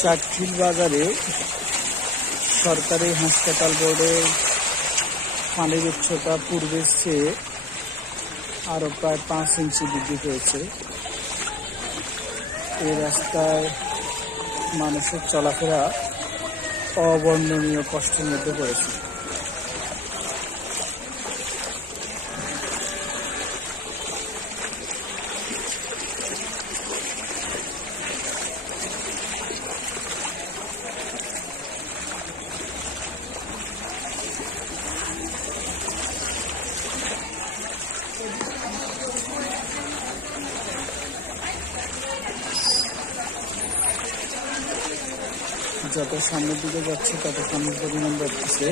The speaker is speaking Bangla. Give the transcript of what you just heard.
চাটখিল বাজারে সরকারি হাসপাতাল রোডে পানির উচ্চতা পূর্বের চেয়ে আরো প্রায় 5 ইঞ্চি বৃদ্ধি পেয়েছে। এই রাস্তায় মানুষের চলাফেরা অবর্ণনীয় কষ্টের মধ্যে পড়েছে। যত সামনের দিকে যাচ্ছে তত পানির পরিমাণ বাড়তেছে।